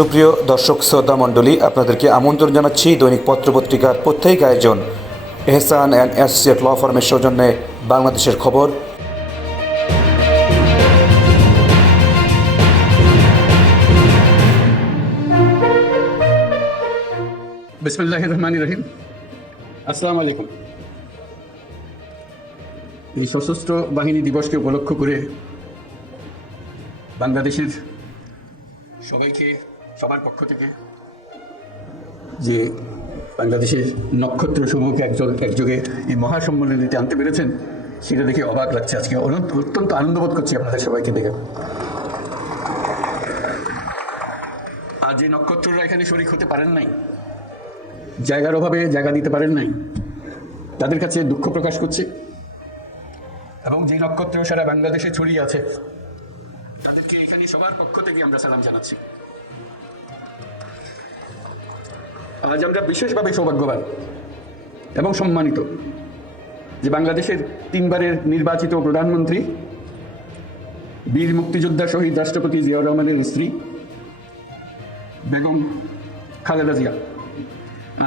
সুপ্রিয় দর্শক শ্রোতা মণ্ডলী, আপনাদেরকে আমন্ত্রণ জানাচ্ছি দৈনিক পত্রপত্রিকার প্রত্যেক আয়োজন এহসান অ্যান্ড অ্যাসোসিয়েট ল ফার্মের সৌজন্যে বাংলাদেশের খবর। বিসমিল্লাহির রহমানির রহিম। আসসালামু আলাইকুম। এই সশস্ত্র বাহিনী দিবসকে উপলক্ষ করে বাংলাদেশের সবাইকে সবার পক্ষ থেকে যে বাংলাদেশের নক্ষত্র সমূহকে একযোগে এই মহাসম্মেলনীতে আনতে পেরেছেন, সেটা দেখে অবাক লাগছে। আজকে অত্যন্ত আনন্দবোধ করছি আপনাদের সবাইকে দেখে। আর যে নক্ষত্ররা এখানে শরীক হতে পারেন নাই, জায়গার অভাবে জায়গা দিতে পারেন নাই, তাদের কাছে দুঃখ প্রকাশ করছি। এবং যে নক্ষত্র সারা বাংলাদেশে ছড়িয়ে আছে, তাদেরকে এখানে সবার পক্ষ থেকে আমরা সালাম জানাচ্ছি। আজ আমরা বিশেষভাবে সৌভাগ্যবান এবং সম্মানিত যে বাংলাদেশের 3 বারের নির্বাচিত প্রধানমন্ত্রী, বীর মুক্তিযোদ্ধা শহীদ রাষ্ট্রপতি জিয়াউর রহমানের স্ত্রী বেগম খালেদা জিয়া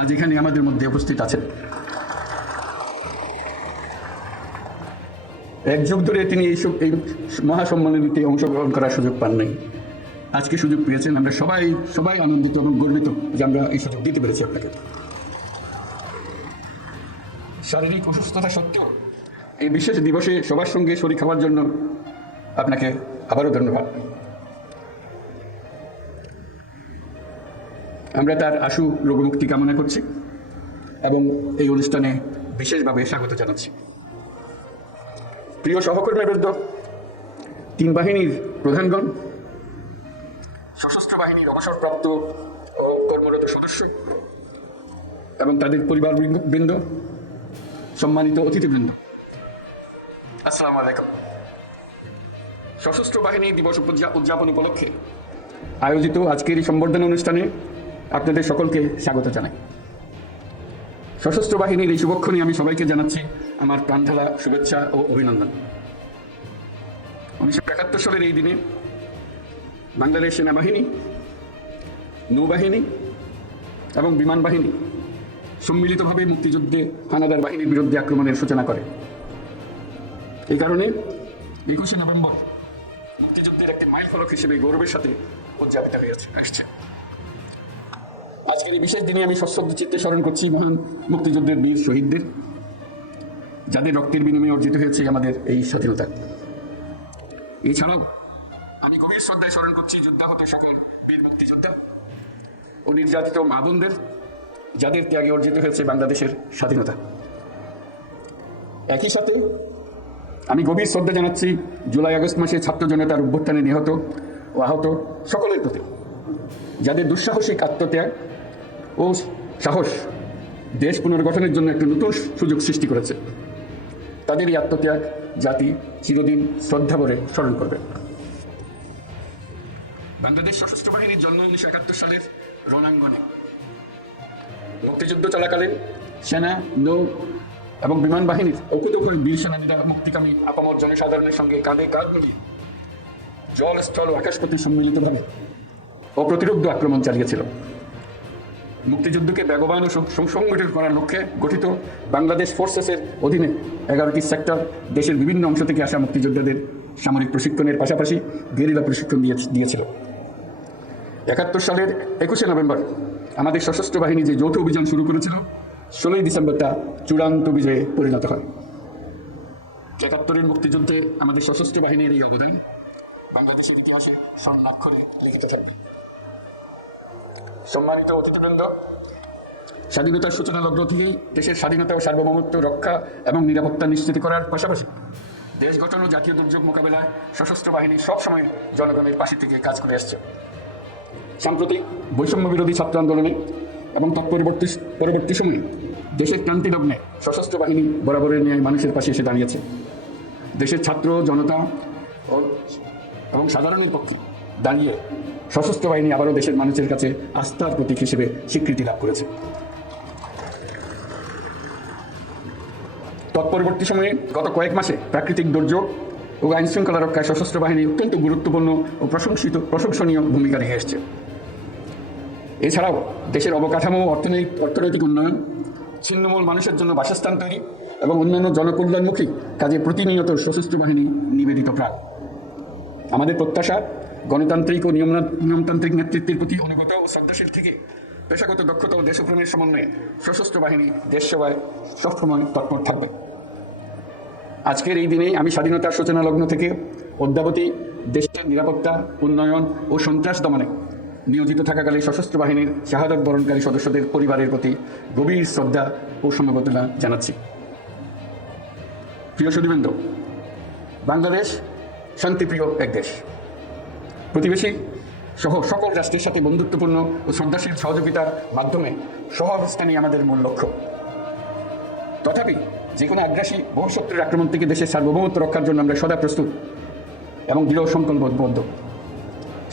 আজ এখানে আমাদের মধ্যে উপস্থিত আছেন। এক যুগ ধরে তিনি এই মহাসম্মেলনীতে অংশগ্রহণ করার সুযোগ পান নাই, আজকে সুযোগ পেয়েছেন। আমরা সবাই আনন্দিত এবং গর্বিত যে আমরা এই সুযোগ দিতে পেরেছি আপনাকে। শারীরিক অসুস্থতা সত্ত্বেও এই বিশেষ দিবসে সবার সঙ্গে শরীক হওয়ার জন্য আপনাকে আবারও ধন্যবাদ। আমরা তার আশু রোগমুক্তি কামনা করছি এবং এই অনুষ্ঠানে বিশেষভাবে স্বাগত জানাচ্ছি। প্রিয় সহকর্মীবৃন্দ, 3 বাহিনীর প্রধানগণ, সশস্ত্র বাহিনীর অবসরপ্রাপ্ত ও কর্মরত সদস্য এবং তাদের পরিবারবৃন্দ, সম্মানিত অতিথিবৃন্দ, আসসালামু আলাইকুম। সশস্ত্র বাহিনী দিবস উদযাপন উপলক্ষে আয়োজিত আজকের এই সম্বর্ধনা অনুষ্ঠানে আপনাদের সকলকে স্বাগত জানাই। সশস্ত্র বাহিনীর এই শুভক্ষণে আমি সবাইকে জানাচ্ছি আমার প্রাণঢালা শুভেচ্ছা ও অভিনন্দন। 1971 সালের এই দিনে বাংলাদেশ সেনাবাহিনী, নৌবাহিনী এবং বিমান বাহিনী সম্মিলিতভাবে মুক্তিযুদ্ধে হানাদার বাহিনীর বিরুদ্ধে আক্রমণের সূচনা করে। এই কারণে 21শে নভেম্বর মুক্তিযুদ্ধের একটি মাইল ফলক হিসেবে গৌরবের সাথে উদযাপিত হয়ে আসছে। আজকের এই বিশেষ দিনে আমি সশ্রদ্ধ চিত্তে স্মরণ করছি মহান মুক্তিযুদ্ধের বীর শহীদদের, যাদের রক্তের বিনিময়ে অর্জিত হয়েছে আমাদের এই স্বাধীনতা। এছাড়াও আমি গভীর শ্রদ্ধায় স্মরণ করছি যুদ্ধাহত সকল বীর মুক্তিযোদ্ধা ও নির্যাতিত মা বোনদের, যাদের ত্যাগে অর্জিত হয়েছে বাংলাদেশের স্বাধীনতা। একই সাথে আমি গভীর শ্রদ্ধা জানাচ্ছি জুলাই আগস্ট মাসে ছাত্র জনতার অভ্যুত্থানে নিহত ও আহত সকলের প্রতি, যাদের দুঃসাহসিক আত্মত্যাগ ও সাহস দেশ পুনর্গঠনের জন্য একটি নতুন সুযোগ সৃষ্টি করেছে। তাদের এই আত্মত্যাগ জাতি চিরদিন শ্রদ্ধা ভরে স্মরণ করবে। বাংলাদেশ সশস্ত্র বাহিনীর জন্ম 1971 সালের রণাঙ্গনে। মুক্তিযুদ্ধ চলাকালীন সেনা, নৌ এবং বিমান বাহিনীর অকুতোভয় বীর সেনানীরা মুক্তিকামী আপামর জনসাধারণের সঙ্গে কাঁধে কাঁধ মিলিয়ে জল, স্থল ও আকাশপথে সম্মিলিতভাবে অপ্রতিরোধ্য আক্রমণ চালিয়েছিল। মুক্তিযুদ্ধকে বেগবান ও সুসংগঠিত করার লক্ষ্যে গঠিত বাংলাদেশ ফোর্সেসের অধীনে 11টি সেক্টর দেশের বিভিন্ন অংশ থেকে আসা মুক্তিযোদ্ধাদের সামরিক প্রশিক্ষণের পাশাপাশি গেরিলা প্রশিক্ষণ দিয়েছিল। 71 সালের 21শে নভেম্বর আমাদের সশস্ত্র বাহিনী যে যৌথ অভিযান শুরু করেছিল, 16ই ডিসেম্বর তা চূড়ান্ত বিজয়ে পরিণত হয়। 71-এর মুক্তিযুদ্ধে আমাদের সশস্ত্র বাহিনীর এই অবদান বাংলাদেশের ইতিহাসে স্বর্ণাক্ষরে লিখিত থাকবে। সম্মানিত অতিথিবৃন্দ, স্বাধীনতার সূচনা লগ্ন থেকেই দেশের স্বাধীনতা ও সার্বভৌমত্ব রক্ষা এবং নিরাপত্তা নিশ্চিত করার পাশাপাশি দেশ গঠন ও জাতীয় দুর্যোগ মোকাবেলায় সশস্ত্র বাহিনী সবসময় জনগণের পাশে থেকে কাজ করে আসছে। সাম্প্রতিক বৈষম্য বিরোধী ছাত্র আন্দোলনে এবং পরবর্তী সময়ে দেশের ক্রান্তি লগ্নে সশস্ত্র বাহিনী বরাবরের ন্যায় মানুষের পাশে এসে দাঁড়িয়েছে। দেশের ছাত্র জনতা এবং সাধারণের পক্ষে দাঁড়িয়ে সশস্ত্র বাহিনী আবারও দেশের মানুষের কাছে আস্থার প্রতীক হিসেবে স্বীকৃতি লাভ করেছে। তৎপরবর্তী সময়ে গত কয়েক মাসে প্রাকৃতিক দুর্যোগ ও আইন শৃঙ্খলা রক্ষায় সশস্ত্র বাহিনী অত্যন্ত গুরুত্বপূর্ণ ও প্রশংসনীয় ভূমিকা রেখে এসছে। এছাড়াও দেশের অবকাঠামো অর্থনৈতিক উন্নয়ন, ছিন্নমূল মানুষের জন্য বাসস্থান তৈরি এবং অন্যান্য জনকল্যাণমুখী কাজে প্রতিনিয়ত সশস্ত্র বাহিনী নিবেদিত প্রাণ। আমাদের প্রত্যাশা, গণতান্ত্রিক ও নিয়মতান্ত্রিক নেতৃত্বের প্রতি অনুগত ও শ্রদ্ধাশীল থেকে পেশাগত দক্ষতা ও দেশপ্রেমের সমন্বয়ে সশস্ত্র বাহিনী দেশ সেবায় সবসময় তৎপর থাকবে। আজকের এই দিনেই আমি স্বাধীনতার সূচনা লগ্ন থেকে অদ্যাবধি দেশের নিরাপত্তা, উন্নয়ন ও সন্ত্রাস দমনে নিয়োজিত থাকাকালে সশস্ত্র বাহিনীর শাহাদাত বরণকারী সদস্যদের পরিবারের প্রতি গভীর শ্রদ্ধা ও সমবেদনা জানাচ্ছি। প্রিয় সুধীবৃন্দ, বাংলাদেশ শান্তিপ্রিয় এক দেশ। প্রতিবেশী সহ সকল রাষ্ট্রের সাথে বন্ধুত্বপূর্ণ ও শ্রদ্ধাশীল সহযোগিতার মাধ্যমে সহাবস্থানই আমাদের মূল লক্ষ্য। তথাপি যে কোনো আগ্রাসী বহুশত্রুর আক্রমণ থেকে দেশের সার্বভৌমত্ব রক্ষার জন্য আমরা সদা প্রস্তুত এবং দৃঢ় সংকল্পবদ্ধ।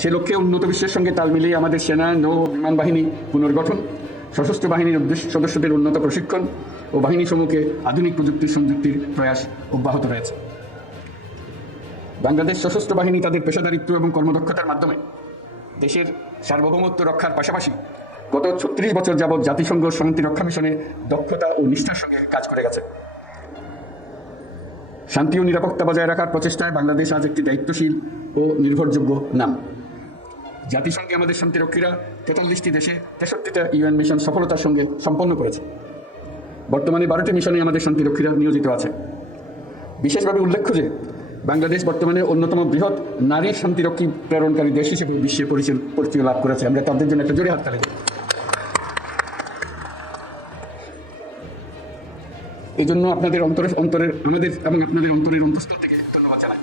সে লক্ষ্যে উন্নত বিশ্বের সঙ্গে তাল মিলিয়ে আমাদের সেনা, নৌ বিমান বাহিনী পুনর্গঠন, সশস্ত্র বাহিনীর সদস্যদের উন্নত প্রশিক্ষণ ও বাহিনী সমূহকে আধুনিক প্রযুক্তির সংযুক্তির প্রয়াস অব্যাহত রয়েছে। বাংলাদেশ সশস্ত্র বাহিনী তাদের পেশাদারিত্ব এবং কর্মদক্ষতার মাধ্যমে দেশের সার্বভৌমত্ব রক্ষার পাশাপাশি গত 36 বছর যাবৎ জাতিসংঘ শান্তি রক্ষা মিশনে দক্ষতা ও নিষ্ঠার সঙ্গে কাজ করে গেছে। শান্তি ও নিরাপত্তা বজায় রাখার প্রচেষ্টায় বাংলাদেশ আজ একটি দায়িত্বশীল ও নির্ভরযোগ্য নাম। জাতিসংঘে আমাদের শান্তিরক্ষীরা 43টি দেশে 63টা UN মিশন সফলতার সঙ্গে সম্পন্ন করেছে। বর্তমানে 12টি মিশনে আমাদের শান্তিরক্ষীরা নিয়োজিত আছে। বিশেষভাবে উল্লেখ্য যে বাংলাদেশ বর্তমানে অন্যতম বৃহৎ নারী শান্তিরক্ষী প্রেরণকারী দেশ হিসেবে বিশ্বে পরিচয় লাভ করেছে। আমরা তাদের জন্য একটা জোরে হাততালি দিই। এই জন্য আপনাদের অন্তরের আমাদের এবং আপনাদের অন্তরের অন্তঃস্থল থেকে ধন্যবাদ জানাই।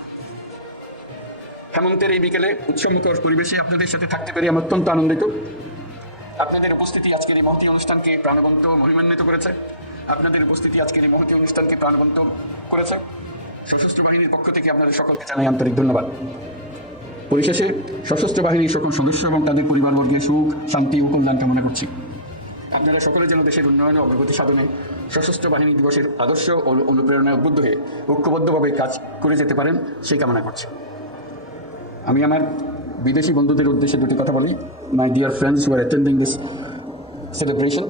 হেমন্তের এই বিকেলে উৎসবমুখর পরিবেশে আপনাদের সাথে থাকতে পেরে আমি অত্যন্ত আনন্দিত। আপনাদের উপস্থিতি আজকের এই মহতী অনুষ্ঠানকে প্রাণবন্ত মহিমান্বিত করেছে। সশস্ত্র বাহিনীর পক্ষ থেকে আপনাদের সকলকে জানাই আন্তরিক ধন্যবাদ। পরিশেষে সশস্ত্র বাহিনীর সকল সদস্য এবং তাদের পরিবারবর্গের সুখ, শান্তি ও কল্যাণ কামনা করছি। আপনারা সকলে যেন দেশের উন্নয়ন ও অগ্রগতি সাধনে সশস্ত্র বাহিনী দিবসের আদর্শ ও অনুপ্রেরণায় উদ্বুদ্ধ হয়ে ঐক্যবদ্ধভাবে কাজ করে যেতে পারেন সেই কামনা করছি। আমি আমার বিদেশি বন্ধুদের উদ্দেশ্যে দুটি কথা বলি। My dear friends who are attending this celebration,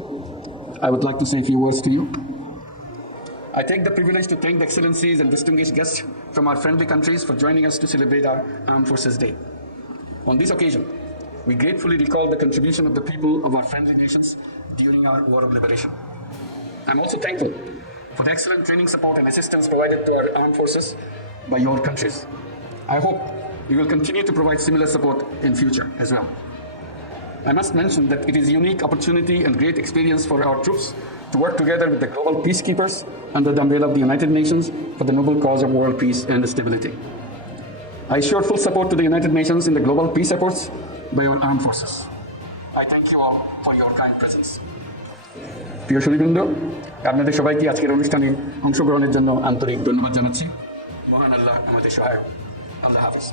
I would like to say a few words to you. I take the privilege to thank the excellencies and distinguished guests from our friendly countries for joining us to celebrate our Armed Forces Day. On this occasion, we gratefully recall the contribution of the people of our friendly nations during our War of Liberation. I'm also thankful for the excellent training support and assistance provided to our armed forces by your countries. I hope we will continue to provide similar support in future as well. I must mention that it is a unique opportunity and great experience for our troops to work together with the global peacekeepers under the umbrella of the United Nations for the noble cause of world peace and stability. I assure full support to the United Nations in the global peace efforts by our armed forces. I thank you all for your kind presence. প্রিয় সুধীবৃন্দ, আপনাদের সবাইকে আজকের অনুষ্ঠানে অংশগ্রহণের জন্য আন্তরিক ধন্যবাদ জানাচ্ছি। মহান আল্লাহ আমাদের সহায়ক। আল্লাহ হাফেজ।